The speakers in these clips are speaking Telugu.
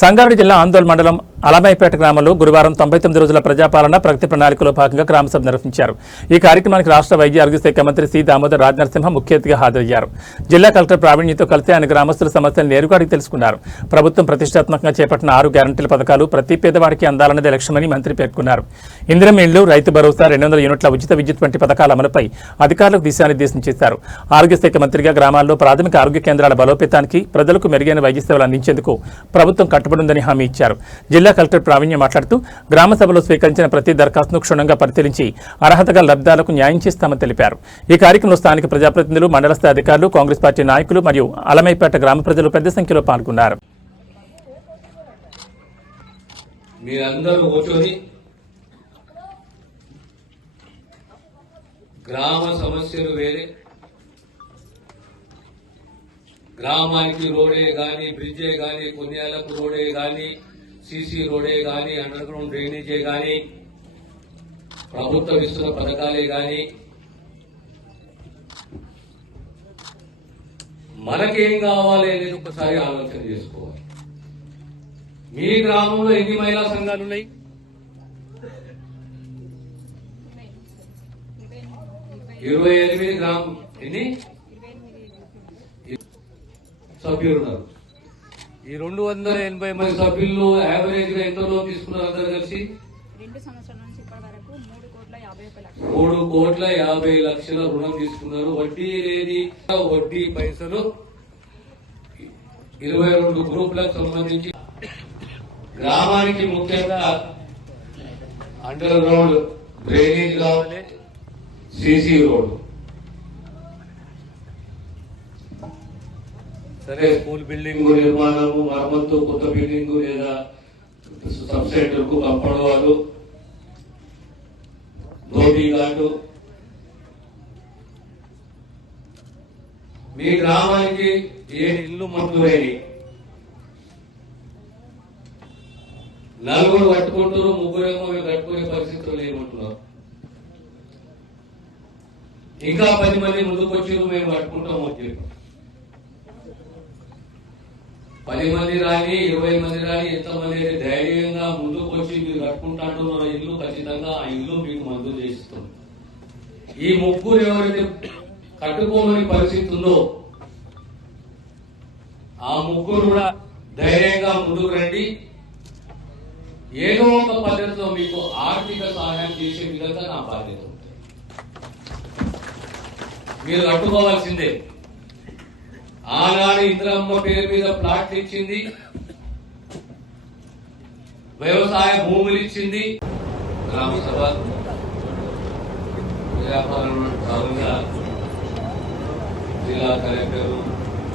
సంగారెడ్డి జిల్లా ఆందోళన మండలం అలమైపేట గ్రామంలో గురువారం 99 రోజుల ప్రజాపాలన ప్రగతి ప్రణాళికలో భాగంగా గ్రామసభ నిర్వహించారు. ఈ కార్యక్రమానికి రాష్ట్ర వైద్య ఆరోగ్య శాఖ మంత్రి సి దామోదర్ రాజనరసింహ ముఖ్య అతిథిగా హాజరయ్యారు. జిల్లా కలెక్టర్ ప్రావీణ్యంతో కలిసి ఆయన గ్రామస్తుల సమస్యలను నేరుగా అడిగి తెలుసుకున్నారు. ప్రభుత్వం ప్రతిష్టాత్మకంగా చేపట్టిన 6 గ్యారంటీల పథకాలు ప్రతి పేదవాడికి అందాలన్నదే లక్ష్యమని మంత్రి పేర్కొన్నారు. ఇందిరమ్మ ఇళ్లు, రైతు భరోసా, 200 యూనిట్ల ఉచిత విద్యుత్ వంటి పథకాల అమలుపై అధికారులకు దిశానిర్దేశం చేశారు. ఆరోగ్య శాఖ మంత్రిగా గ్రామాల్లో ప్రాథమిక ఆరోగ్య కేంద్రాల బలోపేతానికి, ప్రజలకు మెరుగైన వైద్య సేవలు అందించేందుకు ప్రభుత్వం కట్టుబడి ఉందని హామీ ఇచ్చారు. జిల్లా కలెక్టర్ ప్రావీణ్యం మాట్లాడుతూ గ్రామ సభలో స్వీకరించిన ప్రతి దరఖాస్తును క్షుణ్ణంగా పరిశీలించి అర్హతగా లబ్ధిదారులకు న్యాయం చేస్తామని తెలిపారు. ఈ కార్యక్రమంలో స్థానిక ప్రజాప్రతినిధులు, మండల స్థాయి అధికారులు, కాంగ్రెస్ పార్టీ నాయకులు మరియు అలమైపేట గ్రామ ప్రజలు పెద్ద సంఖ్యలో పాల్గొన్నారు. గ్రామ సమస్యలు వేరే, గ్రామానికి రోడే గాని, బ్రిడ్జే గాని, కొన్నేళ్లకు రోడే గాని, సీసీ రోడే గాని, అండర్ గ్రౌండ్ డ్రైనేజే గాని, ప్రభుత్వం ఇస్తున్న పథకాలే గాని, మనకేం కావాలి అనేది ఒకసారి ఆలోచన చేసుకోవాలి. మీ గ్రామంలో ఎన్ని మహిళా సంఘాలు ఉన్నాయి? ఇరవై 28 గ్రామం ఎన్ని సభ్యులు ఉన్నారు. ఈ 280 మంది సభ్యులు యావరేజ్ గా ఎంత లోన్ తీసుకున్నారు? అందరు కలిసి 2 సంవత్సరాల నుంచి ఇప్పటి వరకు 3,50,00,000 రుణం తీసుకున్నారు. వడ్డీ లేని వడ్డీ పైసలు 22 గ్రూపులకు సంబంధించి గ్రామానికి ముఖ్యంగా అండర్ గ్రౌండ్ డ్రైనేజ్ కావాలి, సీసీ రోడ్, సరే స్కూల్ బిల్డింగ్ నిర్మాణము, మరమ్మత్తు, కొత్త బిల్డింగ్ లేదా సబ్ సెంటర్ కు కంపడవాలు, ధోబీ ఘాటు. మీ గ్రామానికి ఏ ఇల్లు మంజూరైనవి? 4 కట్టుకుంటారు, 3 మేము కట్టుకునే పరిస్థితులు ఏమంటున్నారు. ఇంకా 10 మంది ముందుకు వచ్చి మేము కట్టుకుంటాం అని 10 మంది రాని, 20 మంది రాని, ఎంతమంది అయితే ధైర్యంగా ముందుకు వచ్చి మీరు కట్టుకుంటాంటున్న ఇల్లు ఖచ్చితంగా ఆ ఇల్లు మీకు మంజూరు చేస్తాం. ఈ 3 ఎవరైతే కట్టుకోమని పరిస్థితి ఉందో ఆ 3 కూడా ధైర్యంగా ముందుకు రండి. ఏదో ఒక పద్ధతిలో మీకు ఆర్థిక సహాయం చేసే విధంగా నా బాధ్యత. మీరు కట్టుకోవాల్సిందే. ఆనాడు ఇంద్రమ్మ పేరు మీద ప్లాట్లు ఇచ్చింది, వ్యవసాయ భూములు ఇచ్చింది. గ్రామ సభ భాగంగా జిల్లా కలెక్టర్,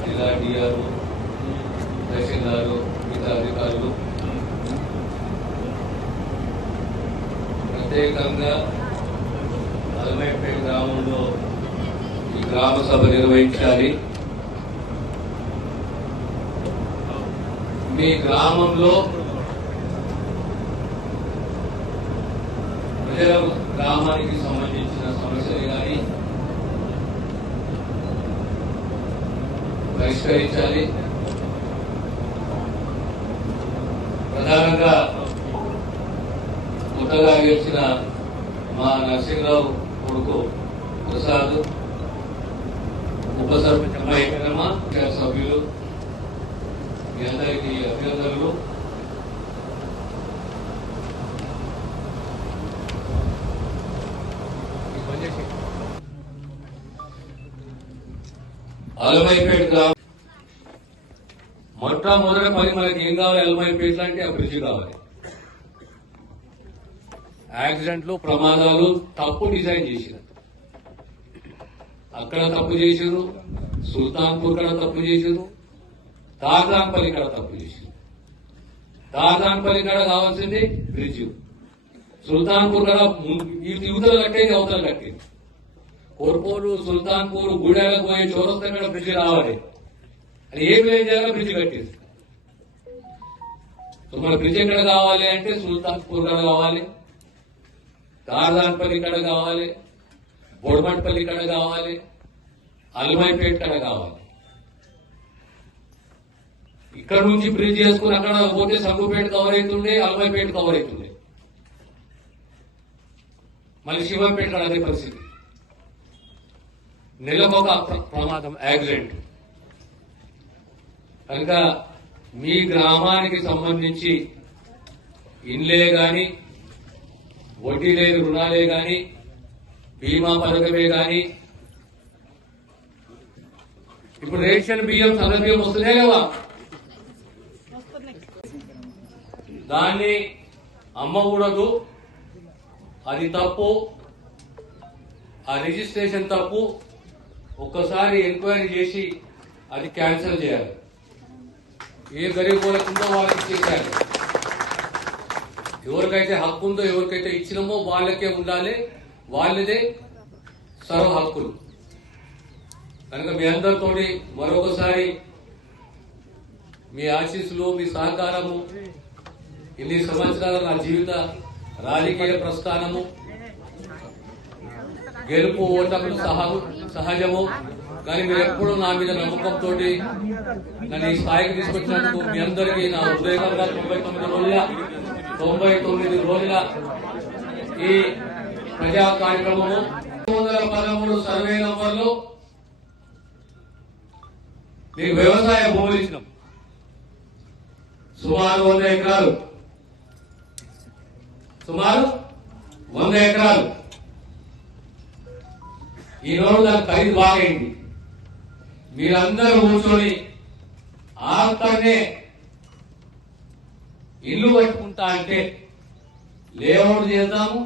జిల్లా డిఆర్, తహసీల్దారు, మిగతా అధికారులు ప్రత్యేకంగా అలమైపేట గ్రామంలో ఈ గ్రామ సభ నిర్వహించాలి. మీ గ్రామంలో ప్రజల గ్రామానికి సంబంధించిన సమస్యలు కానీ పరిష్కరించాలి. ప్రధానంగా కొత్తగా గెలిచిన మా నరసింహరావు కొడుకు ప్రసాద్, ఉప సర్పంచ్ అమ్మాయి సభ్యులు, మీ అందరికీ అభినందనలు. అలమైపేట గ్రామం మొట్టమొదటి పని మనకి ఏం కావాలి? అలమైపేట అంటే ఆ బ్రిడ్జ్ కావాలి. యాక్సిడెంట్లు, ప్రమాదాలు తప్పు డిజైన్ చేసినారు. అక్కడ తప్పు చేసారు, సుల్తాన్పూర్ కడ తప్పు చేసారు, తార్దాన్పల్లి కడ తప్పు చేసారు. తార్దాన్పల్లి కడ కావాల్సింది బ్రిడ్జ్, సుల్తాన్పూర్ కడ యువతలు కట్టేది, అవతలు కట్టేది. కోర్పోలు, సుల్తాన్పూర్, గూడెలకు పోయే చౌరస్తా కడ బ్రిడ్జ్ రావాలి. అది ఏ విలేజ్ అయినా బ్రిడ్జ్ కట్టేది. సో మన బ్రిడ్జ్ ఎక్కడ కావాలి అంటే సుల్తాన్పూర్ కడ కావాలి, తార్దాన్పల్లి కడ కావాలి, బొడమట్పల్లి కడ కావాలి, అలమైపేట కడ కావాలి. ఇక్కడ నుంచి బ్రిడ్జ్ చేసుకుని అక్కడ పోతే సంగుపేట కవర్ అవుతుండే, అల్వాయిపేట కవర్ అవుతుండే, మళ్ళీ శివంపేట కాడ అదే పరిస్థితి. నెలకొక ప్రమాదం, యాక్సిడెంట్. కనుక మీ గ్రామానికి సంబంధించి ఇండ్లే గాని, వడ్డీ లేని రుణాలే గాని, బీమా పథకమే గాని, ఇప్పుడు రేషన్ బియ్యం, సన్న బియ్యం వస్తున్నాయి లేవా? దాన్ని అమ్మకూడదు, అది తప్పు, ఆ రిజిస్ట్రేషన్ తప్పు. ఒక్కసారి ఎంక్వైరీ చేసి అది క్యాన్సిల్ చేయాలి. ఏ గరీబ్ వాళ్ళకుందో వాళ్ళకి ఇచ్చేసారు. ఎవరికైతే హక్కు ఉందో, ఎవరికైతే ఇచ్చినామో వాళ్ళకే ఉండాలి, వాళ్ళదే సర్వ హక్కులు. కనుక మీ అందరితోటి మరొకసారి మీ ఆశీస్సులు, మీ సహకారము, ఇన్ని సంవత్సరాల నా జీవిత రాజకీయ ప్రస్థానము, గెలుపు ఓటములు సహజము. కానీ మీరు ఎప్పుడూ నా మీద నమ్మకంతో నన్ను ఈ స్థాయికి తీసుకొచ్చినందుకు మీ అందరికీ నా హృదయంగా 99 రోజుల ఈ ప్రజా కార్యక్రమము 313 సర్వే నంబర్లు మీకు వ్యవసాయ భూములు ఇచ్చినాం. సుమారు 100 ఎకరాలు, సుమారు 100 ఎకరాలు. ఈరోజు దాని ఖరీదు బాగైంది. మీరందరూ కూర్చొని ఆఖరినే ఇల్లు కట్టుకుంటా అంటే లేఅవుట్ చేద్దాము,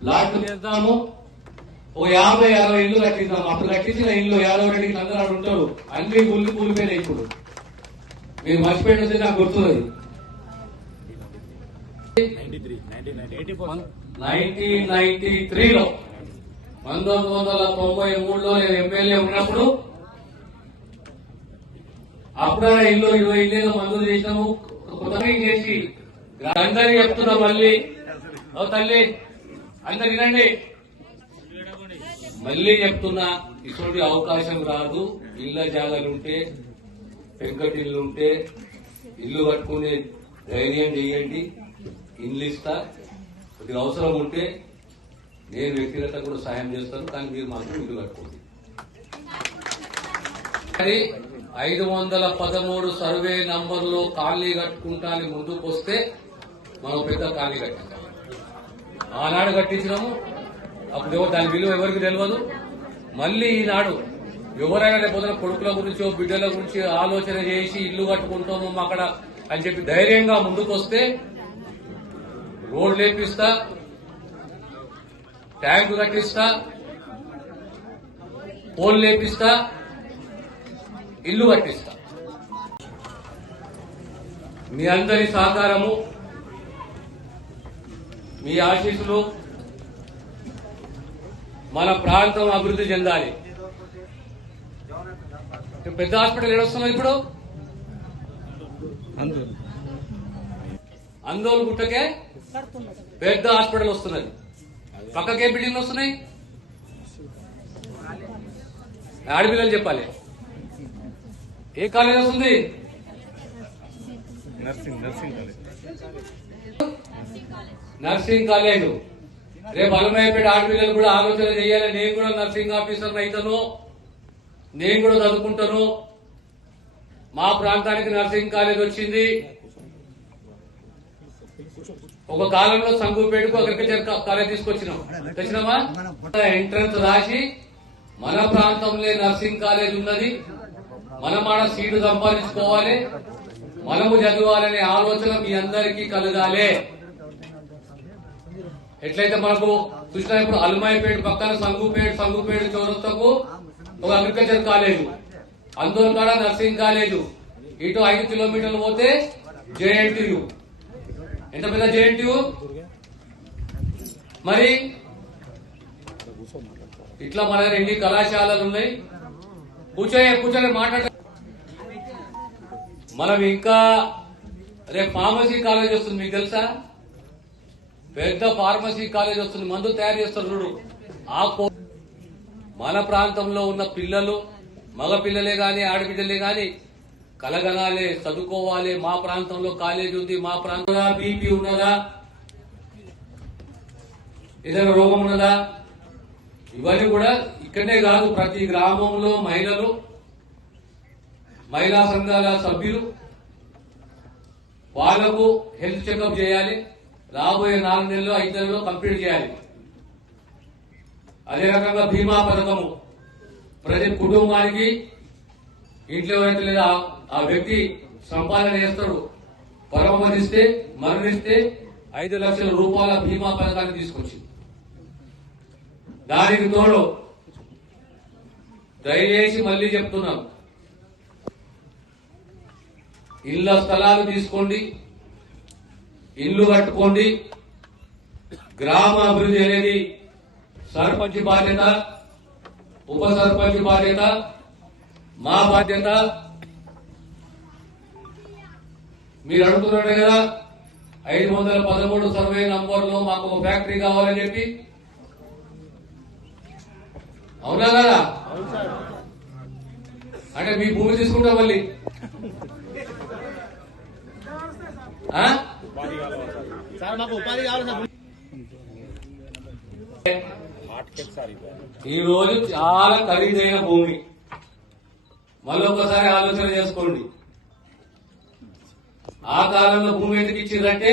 ప్లాట్లు చేద్దాము, ఓ 50-60 ఇల్లు కట్టిద్దాం. అప్పుడు కట్టించిన ఇల్లు 52 అందరూ ఉంటారు, అన్ని కూలిపోయినాయి. ఇప్పుడు మీరు మర్చిపోయినది నాకు గుర్తున్నది. 1993లో 1993లో నేను ఎమ్మెల్యే ఉన్నప్పుడు అప్పుడైనా ఇల్లు 20 ఇల్లు మంజూరు చేసినాము. కొత్తగా చేసి అందరికీ చెప్తున్నా, మళ్ళీ తల్లి అందరు వినండి, మళ్ళీ చెప్తున్నా, ఇటువంటి అవకాశం రాదు. ఇళ్ల జాగాలుంటే, పెంకటిల్లుంటే ఇల్లు కట్టుకునే ధైర్యం చేయండి. ఇల్లు ఇస్తా, కొద్దిగా అవసరం ఉంటే నేను వ్యక్తిగత కూడా సాయం చేస్తాను. కానీ మీరు మాత్రం ఇల్లు కట్టుకోండి. కానీ 513 సర్వే నంబర్లో కాలనీ కట్టుకుంటానికి ముందుకు వస్తే మనం పెద్ద కాలనీ కట్టించాం. ఆనాడు కట్టించినాము, అప్పుడు దాని విలువ ఎవరికి తెలియదు. మళ్ళీ ఈనాడు ఎవరైనా లేకపోతే కొడుకుల గురించో బిడ్డల గురించి ఆలోచన చేసి ఇల్లు కట్టుకుంటాము అక్కడ అని చెప్పి ధైర్యంగా ముందుకు వస్తే రోడ్లు లేపిస్తా, ట్యాంకు కట్టిస్తా, పోల్ లేపిస్తా, ఇల్లు కట్టిస్తా. మీ అందరి సహకారము, మీ ఆశీస్సులు, మన ప్రాంతం అభివృద్ధి చెందాలి. పెద్ద హాస్పిటల్ ఏడొస్తున్నది ఇప్పుడు? అందోలు గుట్టకే పెద్ద హాస్పిటల్ వస్తున్నది. పక్కకే బిల్డింగ్లు వస్తున్నాయి. ఆడపిల్లలు చెప్పాలి, ఏ కాలేజ్ వస్తుంది? Nursing college. రేపు అలమయ్యపేట ఆడపిల్లలు కూడా ఆలోచన చేయాలి. నేను కూడా నర్సింగ్ ఆఫీసర్ అయితాను, నేను కూడా చదువుకుంటాను. మా ప్రాంతానికి నర్సింగ్ కాలేజ్ వచ్చింది. ఒక కాలంలో సంగుపేటకు అగ్రికల్చర్ కాలేజ్ తీసుకొచ్చినాం, తెచ్చినామా? ఎంట్రన్స్ రాసి మన ప్రాంతంలో నర్సింగ్ కాలేజ్ ఉన్నది, మనం ఆడ సీటు సంపాదించుకోవాలి, మనము చదవాలనే ఆలోచన మీ అందరికీ కలగాలి. ఎట్లయితే మనకు చూసినా ఇప్పుడు అల్మాయిపేట పక్కన సంగుపేట చౌరస్తకు ఒక అగ్రికల్చర్ కాలేజు, అందులో కాడ నర్సింగ్ కాలేజు, ఇటు 5 కిలోమీటర్లు పోతే జేఎన్టీయు. ఎంత పెద్ద జేఎన్టీయు! మరి ఇట్లా మన 2 కళాశాలలు ఉన్నాయి. కూర్చొని మాట్లాడ. మనం ఇంకా రేపు ఫార్మసీ కాలేజ్ వస్తుంది, మీకు తెలుసా? పెద్ద ఫార్మసీ కాలేజ్ వస్తుంది, మందు తయారు చేస్తారు చూడు. ఆ మన ప్రాంతంలో ఉన్న పిల్లలు, మగ పిల్లలే గాని ఆడపిల్లలే గాని కలగనాలే, చదువుకోవాలి, మా ప్రాంతంలో కాలేజీ ఉంది, మా ప్రాంతంలో బీపీ ఉన్నదా, ఏదైనా రోగం ఉన్నదా, ఇవన్నీ కూడా ఇక్కడే కాదు ప్రతి గ్రామంలో మహిళలు, మహిళా సంఘాల సభ్యులు వాళ్లకు హెల్త్ చెకప్ చేయాలి. రాబోయే 4 నెలల్లో 5 నెలల్లో కంప్లీట్ చేయాలి. అదే రకంగా బీమా పథకము ప్రతి కుటుంబానికి ఇంట్లో ఎవరైతే లేదా ఆ వ్యక్తి సంపాదన చేస్తాడు, పరమపదిస్తే మరణిస్తే 5 లక్షల రూపాయల బీమా పథకాన్ని తీసుకొచ్చింది. దానికి తోడు దయచేసి మళ్లీ చెప్తున్నాం, ఇళ్ల స్థలాలు తీసుకోండి, ఇల్లు కట్టుకోండి. గ్రామ అభివృద్ధి అనేది సర్పంచ్ బాధ్యత, ఉప సర్పంచ్ బాధ్యత, మా బాధ్యత. మీరు అడుగుతున్నారే కదా 513 సర్వే నంబర్లో మాకు ఒక ఫ్యాక్టరీ కావాలని చెప్పి, అవునా కదా? అంటే మీ భూమి తీసుకుంటా మళ్ళీ ఈ రోజు చాలా ఖరీదైన భూమి. మళ్ళొకసారి ఆలోచన చేసుకోండి. ఆ కాలంలో భూమి ఎందుకు ఇచ్చిందంటే